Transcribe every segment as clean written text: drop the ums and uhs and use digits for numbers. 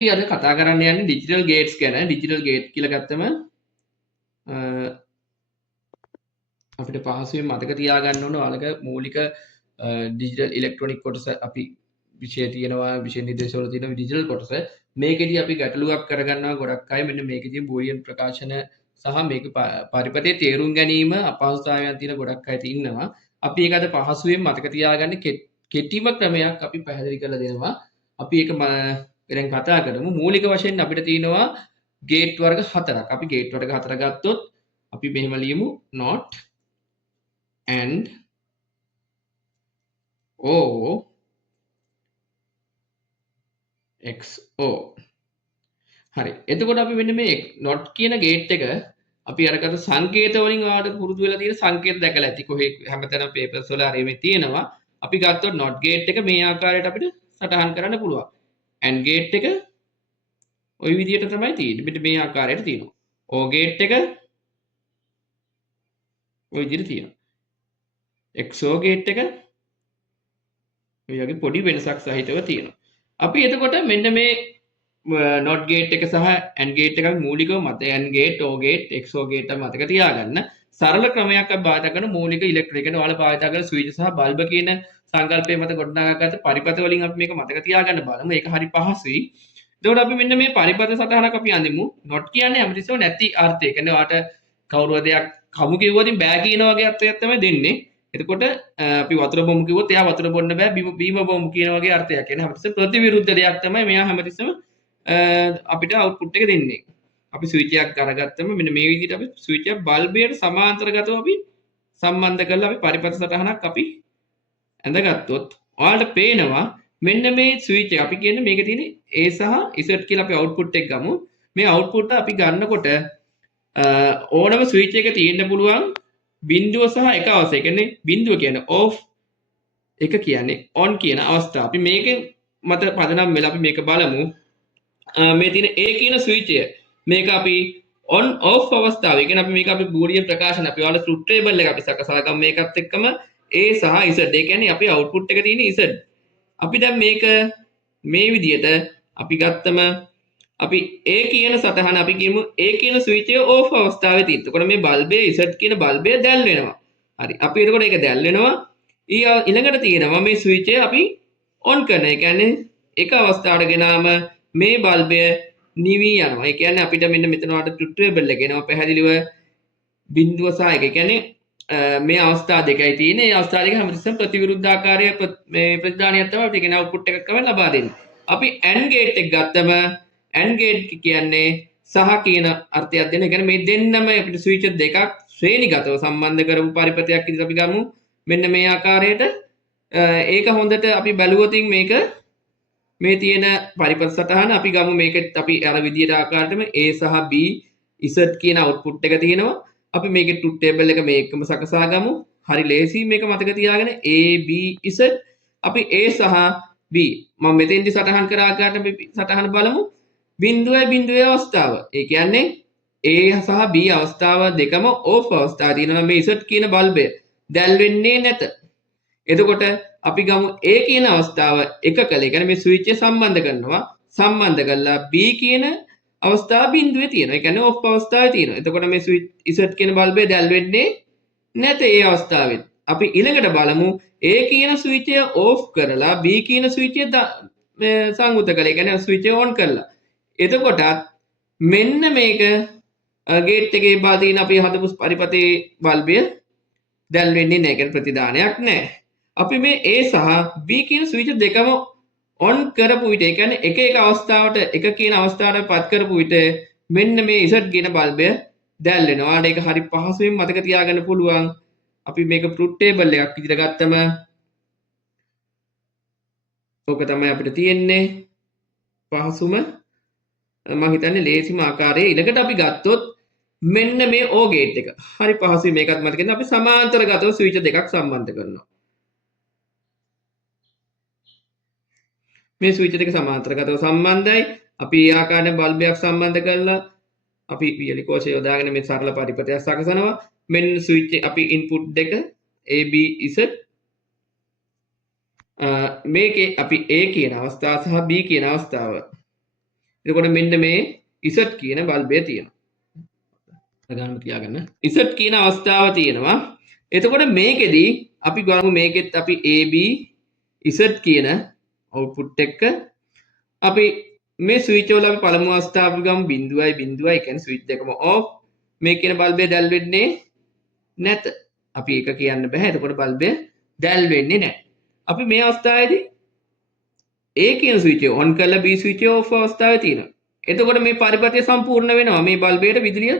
අද කතා කරන්න යන්නේ ඩිජිටල් ගේට්ස් ගැන. ඩිජිටල් ගේට් කියලා ගත්තම අපිට පහසුවෙන් මතක තියාගන්න ඕන ඔයාලක මූලික ඩිජිටල් ඉලෙක්ට්‍රොනික කොටස අපි විෂය තියෙනවා විෂය නිර්දේශවල තියෙන ඩිජිටල් කොටස. මේකෙදී අපි ගැටලුවක් කරගන්නවා ගොඩක් අය. මෙන්න මේකෙදී බූලියන් ප්‍රකාශන සහ මේක පරිපතේ තේරුම් ගැනීම අපහසුතාවයන් තියෙන ගොඩක් අය ඉන්නවා. අපි ඒක අද පහසුවෙන් මතක තියාගන්න කෙටිම ක්‍රමයක් අපි පැහැදිලි කරලා දෙනවා. අපි ඒක දැන් කතා කරමු. මූලික වශයෙන් අපිට තියෙනවා ගේට් වර්ග 4ක්. අපි ගේට් වර්ග 4 ගත්තොත් අපි මෙහෙම ලියමු not and or XO. හරි. එතකොට අපි මෙන්න මේ not කියන ගේට් එක අපි අරකට සංකේත වලින් ඔයාලට පුරුදු වෙලා තියෙන සංකේත දැකලා ඇති. කොහේ හැමතැනම papers වල හරි මේ තියෙනවා. අපි ගත්තොත් not gate එක මේ ආකාරයට අපිට සටහන් කරන්න පුළුවන්. and gate එක ওই විදිහට තමයි තියෙන්නේ. මෙන්න මේ ආකාරයට තියෙනවා. or gate එක ওই විදිහට තියෙනවා. XO gate එක ඔය වගේ පොඩි වෙනසක් සහිතව තියෙනවා. අපි එතකොට මෙන්න මේ not gate එක සහ and gate එකක් මූලිකව මත and gate or gate XO gate එක මතක තියාගන්න. සරල ක්‍රමයක් අපි භාවිත කරන මූලික ඉලෙක්ට්‍රික ගැන ඔයාලා භාවිත කරන ස්විච් සහ බල්බ කියන සංකල්පය මත ගොඩනගාගත්ත පරිපථ වලින් අපි මේක මතක තියාගන්න බලමු. ඒක හරි පහසුයි. එතකොට අපි මෙන්න මේ පරිපථ සටහනක් අපි අඳිමු. not කියන්නේ හැමතිස්සෙම නැති අර්ථය. කියන්නේ ඔයාට කවුරුව දෙයක් කමු කිව්වොත් බෑ කියන වගේ අර්ථයක් තමයි දෙන්නේ. එතකොට අපි වතුර බොමු කිව්වොත් එයා වතුර බොන්න බෑ බීම බොමු කියන වගේ අර්ථයක්. කියන්නේ හැමතිස්සෙම ප්‍රතිවිරුද්ධ දෙයක් තමයි මෙයා හැමතිස්සෙම අපිට අවුට්පුට් එක දෙන්නේ. අපි ස්විච් එකක් අරගත්තම මෙන්න මේ විදිහට අපි ස්විච් එක බල්බයට සමාන්තරගතව අපි සම්බන්ධ කරලා අපි පරිපථ සටහනක් අපි ඇඳගත්තොත් ඔයාලට පේනවා මෙන්න මේ ස්විච් එක අපි කියන්නේ මේකේ තියෙන A සහ Z කියලා අපි අවුට්පුට් එක ගමු. මේ අවුට්පුට් අපි ගන්නකොට ඕනම ස්විච් එක තියෙන්න පුළුවන් බිඳුව සහ එක අවස්ථාව. ඒ කියන්නේ බිඳුව කියන්නේ off, එක කියන්නේ on කියන අවස්ථාව. අපි මේකෙන් මත පදනම් වෙලා අපි මේක බලමු. මේ තියෙන A කියන ස්විචය මේක අපි on off අවස්ථාවේ කියන්නේ අපි මේක අපි බූලියන් ප්‍රකාශන අපි ඔයාලා ට්‍රූත් ටේබල් එක අපි සකසා ගමු මේකත් එක්කම A සහ Z. ඒ කියන්නේ අපි අවුට්පුට් එක තියෙන Z. අපි දැන් මේක මේ විදිහට අපි ගත්තම අපි A කියන සටහන අපි කියමු A කියන ස්විචය off අවස්ථාවේ තියෙනවා. එතකොට මේ බල්බේ Z කියන බල්බය දැල් වෙනවා. හරි. අපි එතකොට ඒක දැල් වෙනවා. ඊළඟට තියෙනවා මේ ස්විචය අපි on කරන. ඒ කියන්නේ එක අවස්ථාවකට ගෙනාම මේ බල්බය නිවි යනවා. ඒ කියන්නේ අපිට මෙන්න මෙතන වලට ට්‍රූත් ටේබල් එක එනවා පැහැදිලිව බිඳුව සහ එක. ඒ කියන්නේ මේ අවස්ථා දෙකයි තියෙන්නේ. මේ අවස්ථා දෙක හැමතිස්සෙම ප්‍රතිවිරුද්ධාකාරයේ මේ ප්‍රතිදානයක් තමයි අපිට කියන අවුට්පුට් එකක් තමයි ලබා දෙන්නේ. අපි AND gate එක ගත්තම AND gate කියන්නේ සහ කියන අර්ථයක් දෙන. ඒ කියන්නේ මේ දෙන්නම අපිට ස්විච් දෙකක් ශ්‍රේණිගතව සම්බන්ධ කරපු පරිපථයක් විදිහට අපි ගමු. මෙන්න මේ ආකාරයට ඒක හොඳට අපි බැලුවොතින් මේක මේ තියෙන පරිපථ සටහන අපි ගමු මේකෙත් අපි අර විදියට ආකාරයටම A සහ B Z කියන අවුට්පුට් එක තියෙනවා. අපි මේකේ ට්‍රූත් ටේබල් එක මේකම සකසා ගමු. හරි ලේසි මේක මතක තියාගෙන A B Z අපි A සහ B මම මෙතෙන්දි සටහන් කර ආකාරයට අපි සටහන බලමු. බිඳුවේ අවස්ථාව. ඒ කියන්නේ A සහ B අවස්ථාව දෙකම ඕෆ් අවස්ථාව තියෙනවා. මේ Z කියන බල්බය දැල් වෙන්නේ නැත. එතකොට අපි ගමු A කියන අවස්ථාව එක කළ. ඒ කියන්නේ මේ ස්විච් එක සම්බන්ධ කරනවා. සම්බන්ධ කළා B කියන අවස්ථාව බිඳුවේ තියෙනවා. ඒ කියන්නේ ඔෆ් අවස්ථාවේ තියෙනවා. එතකොට මේ ස්විච් Z කියන බල්බය දැල් වෙන්නේ නැත ඒ අවස්ථාවෙත්. අපි ඊළඟට බලමු A කියන ස්විච් එක ඕෆ් කරලා B කියන ස්විච් එක සංයුක්ත කළා. ඒ කියන්නේ ස්විච් එක ඔන් කළා. එතකොටත් මෙන්න මේක ගේට් එකේ බා තියෙන අපි හදපු පරිපතේ බල්බය දැල් වෙන්නේ නැහැ. කියන්නේ ප්‍රතිදානයක් නැහැ. අපි මේ A සහ B කියන ස්විච් දෙකම on කරපු විට ඒ කියන්නේ එක එක අවස්ථාවට එක කියන අවස්ථාවට පත් කරපු විට මෙන්න මේ Z කියන බල්බය දැල් වෙනවා. ඔයාලට ඒක හරි පහසුවෙන් මතක තියාගන්න පුළුවන්. අපි මේක ට්‍රූත් ටේබල් එකක් විදිහට ගත්තම ඕක තමයි අපිට තියෙන්නේ පහසුම මම හිතන්නේ ලේසිම ආකාරයේ. ඊළඟට අපි ගත්තොත් මෙන්න මේ O ගේට් එක. හරි පහසුයි මේකත් මතක ගන්න. අපි සමාන්තරගතව ස්විච් දෙකක් සම්බන්ධ කරනවා. මේ ස්විච් දෙක සමාන්තරගතව සම්බන්ධයි. අපි ඒ ආකාරයෙන් බල්බයක් සම්බන්ධ කරලා අපි පියලි කෝෂය යොදාගෙන මේ සරල පරිපථයක් සකසනවා. මෙන්න ස්විච් අපි ඉන්පුට් දෙක A B Z මේකේ අපි A කියන අවස්ථාව සහ B කියන අවස්ථාව එතකොට මෙන්න මේ Z කියන බල්බය තියෙනවා. ගන්න තියාගන්න. Z කියන අවස්ථාව තියෙනවා. එතකොට මේකෙදි අපි ගමු මේකෙත් අපි AB Z කියන අවුට්පුට් එක අපි මේ ස්විච් වල අපි පළමු අවස්ථාව අපි ගමු 0.0 ඒ කියන්නේ ස්විච් දෙකම ඔෆ්. මේ කියන බල්බය දැල් වෙන්නේ නැත. අපි ඒක කියන්න බෑ. එතකොට බල්බය දැල් වෙන්නේ නැහැ. අපි මේ අවස්ථාවේදී A කියන ස්විච් එක ඔන් කරලා B ස්විච් එක ඔෆ් අවස්ථාවේ තියෙනවා. එතකොට මේ පරිපථය සම්පූර්ණ වෙනවා. මේ බල්බයට විදුලිය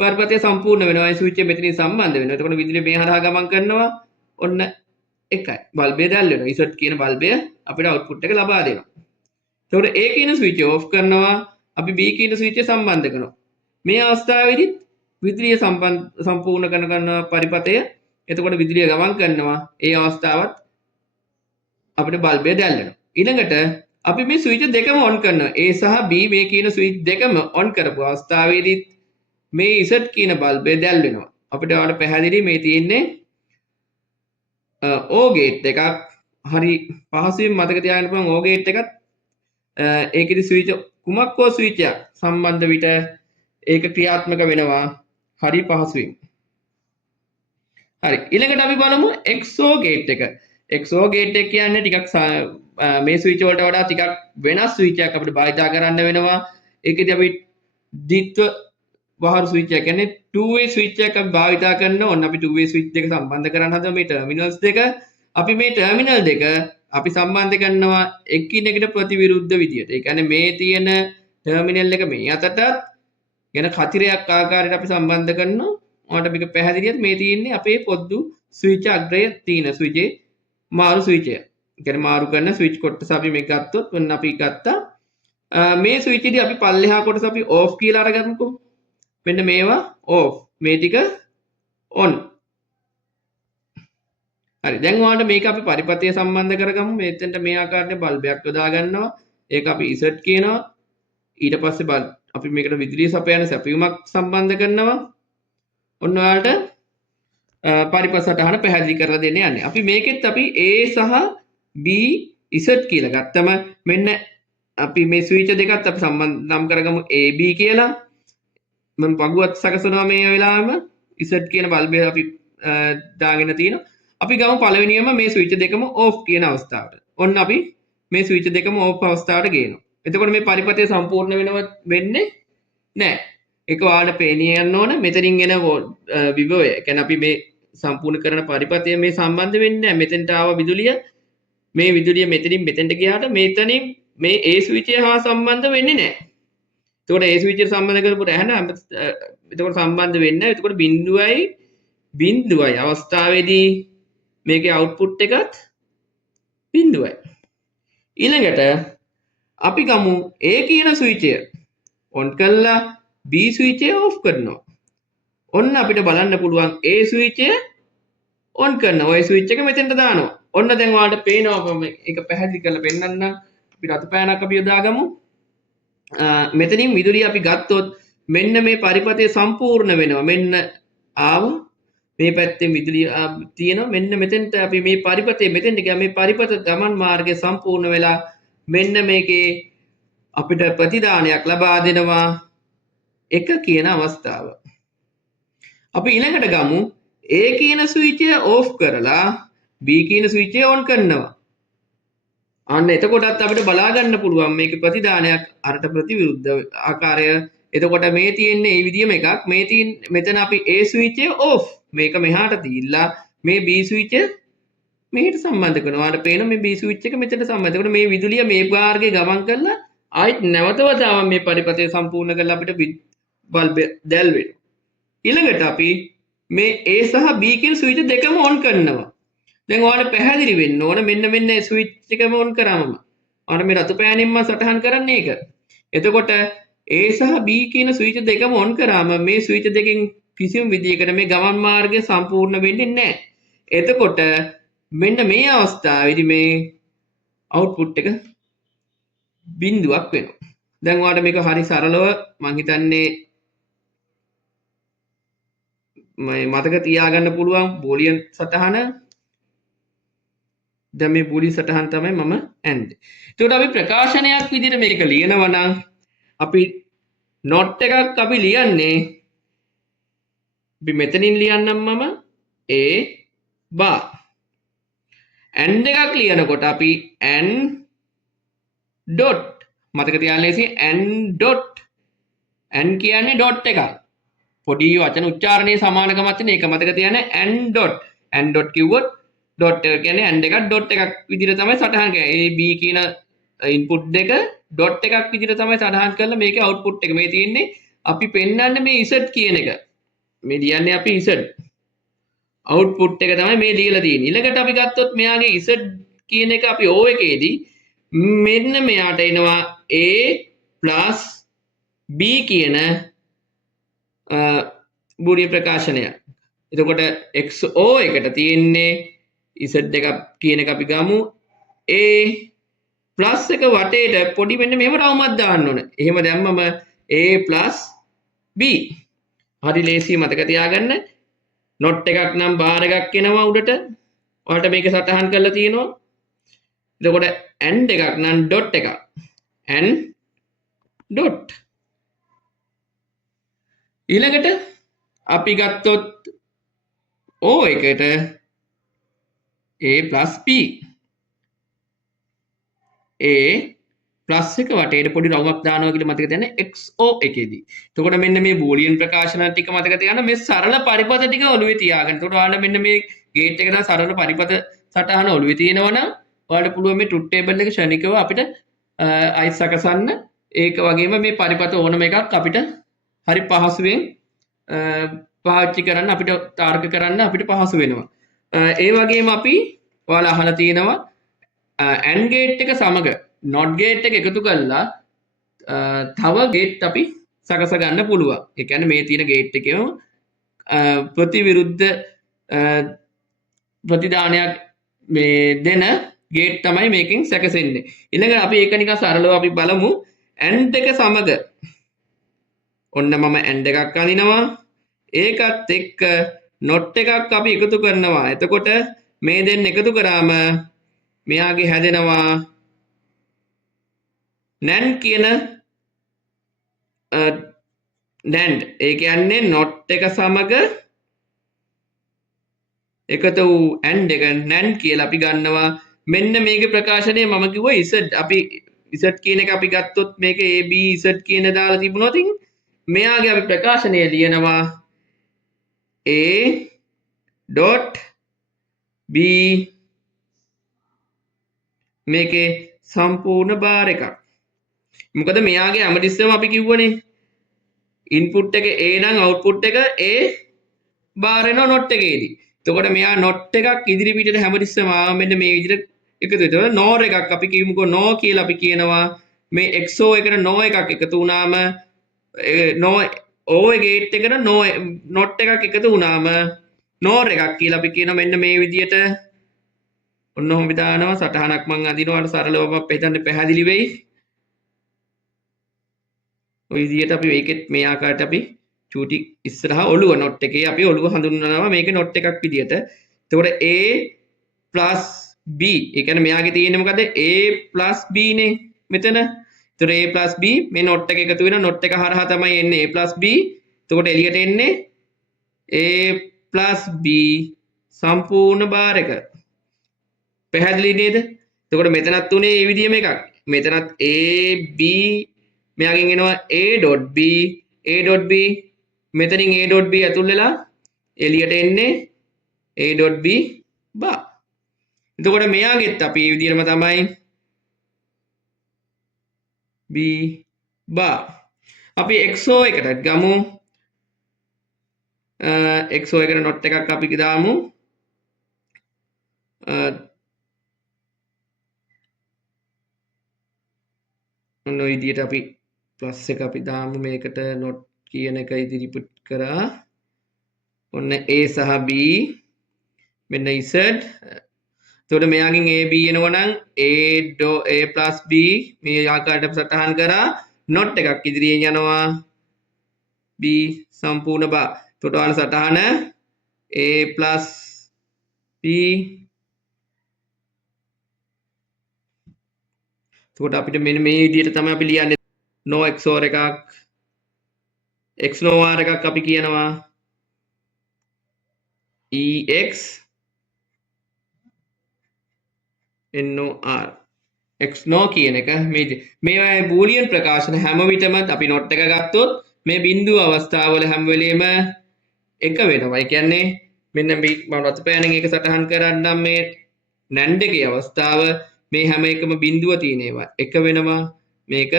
පරිපථය සම්පූර්ණ වෙනවා. ඒ ස්විච් එක මෙතනින් සම්බන්ධ වෙනවා. එතකොට විදුලිය මේ හරහා ගමන් කරනවා. ඔන්න එකයි. බල්බය දැල් වෙනවා. Z කියන බල්බය අපිට අවුට්පුට් එක ලබා දෙනවා. එතකොට A කියන ස්විච් එක ඔෆ් කරනවා. අපි B කියන ස්විච් එක සම්බන්ධ කරනවා. මේ අවස්ථාවේදී විදුලිය සම්පූර්ණ කරන පරිපථය එතකොට විදුලිය ගමන් කරනවා. ඒ අවස්ථාවත් අපිට බල්බය දැල් වෙනවා. ඊළඟට අපි මේ ස්විච් දෙකම ඔන් කරනවා. A සහ B මේ කියන ස්විච් දෙකම ඔන් කරපු අවස්ථාවේදී මේ Z කියන බල්බය දැල් වෙනවා. අපිට ඔයාලට පැහැදිලි මේ තියෙන්නේ O ගේට් එකක්. හරි පහසුවෙන් මතක තියාගන්න පුළුවන් O ගේට් එකත් ඒකෙදි ස්විච් කුමක් හෝ ස්විච් එකක් සම්බන්ධ විට ඒක ක්‍රියාත්මක වෙනවා. හරි පහසුවෙන්. හරි ඊළඟට අපි බලමු XO ගේට් එක. XO ගේට් එක කියන්නේ ටිකක් මේ ස්විච් වලට වඩා ටිකක් වෙනස් ස්විච් එකක් අපිට භාවිතා කරන්න වෙනවා. ඒකෙදි අපි ද්විත්ව වහර ස්විච් එක කියන්නේ two way ස්විච් එකක් අපි භාවිතා කරනවා. ඔන්න අපි two way ස්විච් දෙක සම්බන්ධ කරන්න හදන මේ ටර්මිනල්ස් දෙක. අපි මේ ටර්මිනල් දෙක අපි සම්බන්ධ කරනවා එකිනෙකට ප්‍රතිවිරුද්ධ විදියට. ඒ කියන්නේ මේ තියෙන ටර්මිනල් එක මේ අතටත් යන කතිරයක් ආකාරයට අපි සම්බන්ධ කරනවා. ඔයාලට මේක පැහැදිලිද? මේ තියෙන්නේ අපේ පොදු ස්විච් අග්‍රයේ තියෙන ස්විචේ මාරු ස්විච් එක. ඒ කියන්නේ මාරු කරන ස්විච් කොටස අපි මේක ගත්තොත් ඔන්න අපි ගත්තා. මේ ස්විච් එකේදී අපි පල්ලෙහා කොටස අපි ඕෆ් කියලා අරගමුකෝ. මෙන්න මේවා ඕෆ්. මේ ටික ඔන්. හරි දැන් ඔයාලට මේක අපි පරිපථය සම්බන්ධ කරගමු. මෙතෙන්ට මේ ආකාරයට බල්බයක් යොදා ගන්නවා. ඒක අපි Z කියනවා. ඊට පස්සේ අපි මේකට විදුලිය සපයන සැපයුමක් සම්බන්ධ කරනවා. ඔන්න ඔයාලට පරිපථ සටහන පැහැදිලි කරලා දෙන්න යන්නේ. අපි මේකෙත් අපි A සහ B Z කියලා ගත්තම මෙන්න අපි මේ ස්විච් දෙකත් අපි සම්බන්ධ නම් කරගමු AB කියලා. මම පගුවත් සකසනවා මේ වෙලාවෙම Z කියන බල්බය අපි දාගෙන තියෙනවා. අපි ගමු පළවෙනියම මේ ස්විච් දෙකම ඕෆ් කියන අවස්ථාවට. ඔන්න අපි මේ ස්විච් දෙකම ඕෆ් අවස්ථාවට ගේනවා. එතකොට මේ පරිපථය සම්පූර්ණ වෙන්නේ නැහැ. ඒක ඔයාලට පේනිය යන්න ඕන. මෙතනින් එන විභවය. කියන්නේ අපි මේ සම්පූර්ණ කරන පරිපථය මේ සම්බන්ධ වෙන්නේ නැහැ. මෙතෙන්ට ආව විදුලිය මේ විදුලිය මෙතනින් මෙතෙන්ට ගියාට මෙතනින් මේ A ස්විච් එක හා සම්බන්ධ වෙන්නේ නැහැ. එතකොට A ස්විච් එක සම්බන්ධ කරපුවට එතකොට සම්බන්ධ වෙන්නේ නැහැ. එතකොට බිඳුවයි අවස්ථාවේදී මේකේ අවුට්පුට් එකත් බිඳුවයි. ඊළඟට අපි ගමු A කියන ස්විච් එක ඔන් කරලා B ස්විච් එක ඔෆ් කරනවා. ඔන්න අපිට බලන්න පුළුවන් A ස්විච් එක ඔන් කරනවා. ඔය ස්විච් එක මෙතෙන්ට දානවා. ඔන්න දැන් ඔයාලට පේනවා මම ඒක පැහැදිලි කරලා පෙන්නන්නම්. අපි රතු පෑනක් අපි යොදාගමු. මෙතනින් විදුලිය අපි ගත්තොත් මෙන්න මේ පරිපථය සම්පූර්ණ වෙනවා. මෙන්න ආව මේ පැත්තේ විදුලිය තියෙනවා. මෙන්න මෙතෙන්ට අපි මේ පරිපථය මෙතෙන්ට ගියා. මේ පරිපථ ගමන් මාර්ගය සම්පූර්ණ වෙලා මෙන්න මේකේ අපිට ප්‍රතිදානයක් ලබා දෙනවා 1 කියන අවස්ථාව. අපි ඊළඟට ගමු A කියන ස්විච් එක ඕෆ් කරලා B කියන ස්විච් එක ඔන් කරනවා. අන්න එතකොටත් අපිට බලා ගන්න පුළුවන් මේකේ ප්‍රතිදානයක් අරට ප්‍රතිවිරුද්ධ ආකාරය. එතකොට මේ තියෙන්නේ මේ විදිහම එකක්. මෙතන අපි A ස්විච් එක ඕෆ්. මේක මෙහාට දීලා මේ B ස්විච් එක මෙහෙට සම්බන්ධ කරනවා. ඔයාලට පේනවා මේ B ස්විච් එක මෙතන සම්බන්ධ. එතකොට මේ විදුලිය මේ මාර්ගයේ ගමන් කරලා ආයිත් නැවත වතාවක් මේ පරිපථය සම්පූර්ණ කරලා අපිට බල්බ් දැල් වෙනවා. ඊළඟට අපි මේ A සහ B කියන ස්විච් දෙකම ඔන් කරනවා. දැන් ඔයාලට පැහැදිලි වෙන්න ඕන මෙන්න ස්විච් එකම ඔන් කරාම ඔයාලට මේ රතු පෑනෙන් මම සටහන් කරන්නේ ඒක. එතකොට A සහ B කියන ස්විච් දෙකම ඔන් කරාම මේ ස්විච් දෙකෙන් කිසිම විදියකට මේ ගමන් මාර්ගය සම්පූර්ණ වෙන්නේ නැහැ. එතකොට මෙන්න මේ අවස්ථාවේදී මේ අවුට්පුට් එක බිඳුවක් වෙනවා. දැන් ඔයාලට මේක හරි සරලව මම හිතන්නේ මතක තියාගන්න පුළුවන් බෝලියන් සටහන. දැන් මේ බෝලියන් සටහන් තමයි මම ඇන්දේ. එතකොට අපි ප්‍රකාශනයක් විදිහට මේක ලියනවා නම් අපි not එකක් අපි ලියන්නේ අපි මෙතනින් ලියන්නම් මම a bar and එකක් ලියනකොට අපි and dot මතක තියාගන්න ලේසි and dot and කියන්නේ dot එකක් පොඩි වචන උච්චාරණයේ සමානකමක් තියෙන එක මතක තියාගන්න and dot කිව්වොත් dot එක කියන්නේ and එකක් dot එකක් විදිහට තමයි සටහන් කරන්නේ a b කියන input දෙක dot එකක් විදිහට තමයි සටහන් කරලා මේකේ output එක මේ තියෙන්නේ අපි පෙන්වන්නේ මේ z කියන එක මේ ලියන්නේ අපි z output එක තමයි මේ දීලා තියෙන්නේ ඊළඟට අපි ගත්තොත් මෙයාගේ z කියන එක අපි o එකේදී මෙන්න මෙයාට එනවා a plus b කියන බූලියන් ප්‍රකාශනය. එතකොට xo එකට තියෙන්නේ z එක කියන එක අපි ගමු a plus එක වටේට පොඩි මෙන්න මෙහෙම රවුමක් දාන්න ඕන. එහෙම දැම්මම a plus b. හරි ලේසියි මතක තියාගන්න. not එකක් නම් bar එකක් එනවා උඩට. ඔයාලට මේක සටහන් කරලා තියෙනවා. එතකොට and එකක් නම් dot එකක්. and dot ඊළඟට අපි ගත්තොත් o එකට a plus b a plus එක වටේට පොඩි රවුමක් දානවා කියලා මතක තියාගන්න xo එකේදී. එතකොට මෙන්න මේ බූලියන් ප්‍රකාශන ටික මතක තියාගන්න මේ සරල පරිපථ ටික ඔළුවේ තියාගන්න. එතකොට ඔයාලා මෙන්න මේ ගේට් එක දාන සරල පරිපථ සටහන ඔළුවේ තියෙනවනම් ඔයාලට පුළුවන් මේ ට්‍රුත් ටේබල් එක ශනිකව අපිට අයිස් සකසන්න. ඒක වගේම මේ පරිපථ ඕනම එකක් අපිට හරි පහසුවෙන් පාවිච්චි කරන්න අපිට තාර්ක කරන්න අපිට පහසු වෙනවා. ඒ වගේම අපි ඔයාලා අහලා තියෙනවා AND ගේට් එක සමග NOT ගේට් එක එකතු කරලා තව ගේට් අපි සකස ගන්න පුළුවන්. ඒ කියන්නේ මේ තියෙන ගේට් එකේම ප්‍රතිවිරුද්ධ ප්‍රතිදානයක් මේ දෙන ගේට් තමයි මේකෙන් සැකසෙන්නේ. ඊළඟට අපි ඒක නිකන් සරලව අපි බලමු. AND එක සමග ඔන්න මම AND එකක් අඳිනවා. ඒකත් එක්ක not එකක් අපි එකතු කරනවා. එතකොට මේ දෙන්න එකතු කරාම මෙයාගේ හැදෙනවා NAND කියන NAND. ඒ කියන්නේ not එක සමග එකතු වූ AND එක NAND කියලා අපි ගන්නවා. මෙන්න මේකේ ප්‍රකාශනය මම කිව්වා z අපි z කියන එක අපි ගත්තොත් මේක a b z කියන දාලා තිබුණොත් මෙයාගේ අපි ප්‍රකාශනය ලියනවා a dot b මේකේ සම්පූර්ණ බාර් එකක්. මොකද මෙයාගේ හැමතිස්සෙම අපි කිව්වනේ ඉන්පුට් එක a නම් අවුට්පුට් එක a බාර් වෙනවා not එකේදී. එතකොට මෙයා not එකක් ඉදිරි පිටට හැමතිස්සෙම ආව මෙන්න මේ විදිහට එකතු වෙනවා. nor එකක් අපි කියමුකෝ no කියලා අපි කියනවා මේ xo එකට no එකක් එකතු වුණාම no o ගේට් එකට no not එකක් එකතු වුණාම nor එකක් කියලා අපි කියනවා මෙන්න මේ විදිහට ඔන්න ඔහොම දානවා සටහනක් මම අදිනවා අර සරලව මම හිතන්නේ පැහැදිලි වෙයි. ඔය විදිහට අපි මේකෙත් මේ ආකාරයට අපි චූටි ඉස්සරහා ඔළුව not එකේ අපි ඔළුව හඳුන්වනවා මේක not එකක් විදිහට. එතකොට a plus b ඒ කියන්නේ මෙයාගේ තියෙන්නේ මොකද a plus b නේ මෙතන. එතකොට a plus b මේ not එක එකතු වෙනවා not එක හරහා තමයි එන්නේ a plus b. එතකොට එළියට එන්නේ a plus b සම්පූර්ණ බාර් එක. පැහැදිලි නේද? එතකොට මෙතනත් උනේ මේ විදිහම එකක්. මෙතනත් a b මෙයාගෙන් එනවා a dot b මෙතනින් a dot b ඇතුල් වෙලා එළියට එන්නේ a dot b bar. එතකොට මෙයාගෙත් අපි මේ විදිහම තමයි b bar. අපි xo එකට ගමු. xo එකට not එකක් අපි දාමු. ඔන්න ඔය විදිහට අපි ප්ලස් එක අපි දාමු මේකට not කියන එක ඉදිරිපත් කරා. ඔන්න a සහ b මෙන්න z. එතකොට මෙයාගෙන් a b එනවා නම් a plus b මේ ආකාරයට අපි සටහන් කරා not එකක් ඉදිරියෙන් යනවා b සම්පූර්ණ බා. එතකොට ඔයාලා සටහන a plus b එතකොට අපිට මෙන්න මේ විදිහට තමයි අපි ලියන්නේ. no XOR එකක් x nor එකක් අපි කියනවා EX NOR x no කියන එක මේවා බූලියන් ප්‍රකාශන හැම විටම අපි නොට් එක ගත්තොත් මේ බිඳුව අවස්ථාවල හැම වෙලෙම එක වෙනවා. ඒ කියන්නේ මෙන්න මම රතු පෑනෙන් ඒක සටහන් කරන්නම් මේ NAND එකේ අවස්ථාව මේ හැම එකම බිඳුව තියෙන ඒවා එක වෙනවා. මේක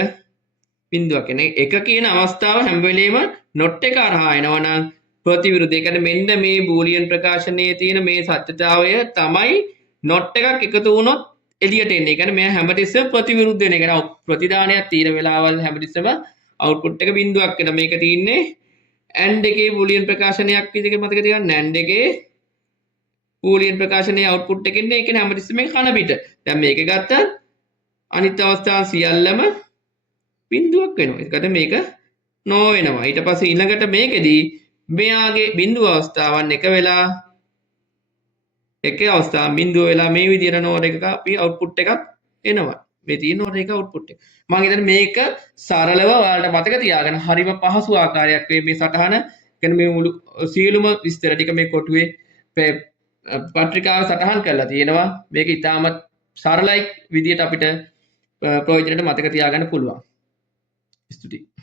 බිඳුවක් එන එක කියන අවස්ථාව හැම වෙලෙම නොට් එක හරහා එනවනම් ප්‍රතිවිරුද්ධ. ඒ කියන්නේ මෙන්න මේ බූලියන් ප්‍රකාශනයේ තියෙන මේ සත්‍යතාවය තමයි නොට් එකක් එකතු වුණොත් එළියට එන්නේ. ඒ කියන්නේ මෙයා හැමතිස්සෙම ප්‍රතිවිරුද්ධ වෙන. ඒ කියන්නේ ප්‍රතිදානයක් තියෙන වෙලාවල් හැමතිස්සෙම අවුට්පුට් එක බිඳුවක් එන. මේක තියෙන්නේ AND එකේ බූලියන් ප්‍රකාශනයක් විදිහට මතක තියාගන්න. NAND එකේ බූලියන් ප්‍රකාශනයේ අවුට්පුට් එකෙන් ඒ කියන්නේ හැමතිස්සෙම කන පිට. දැන් මේක ගත්තත් අනිත් අවස්ථා සියල්ලම බිඳුවක් වෙනවා. ඒකට මේක නෝ වෙනවා. ඊට පස්සේ ඊළඟට මේකෙදී මෙයාගේ බිඳුව අවස්ථාවන් එක වෙලා එක අවස්ථාව බිඳුව වෙලා මේ විදිහට නෝර එකක අපි අවුට්පුට් එකක් එනවා. මේ තියෙන නෝර එක අවුට්පුට් එක. මම හිතන්නේ මේක සරලව ඔයාලට මතක තියාගන්න හරිම පහසු ආකාරයක් මේ සටහන. කියන්නේ මේ මුළු සියලුම විස්තර ටික මේ කොටුවේ පත්‍රිකාව සටහන් කරලා තියෙනවා. මේක ඉතාමත් සරලයි විදිහට අපිට ප්‍රයෝජනෙට මතක තියාගන්න පුළුවන්. ස්තුතියි.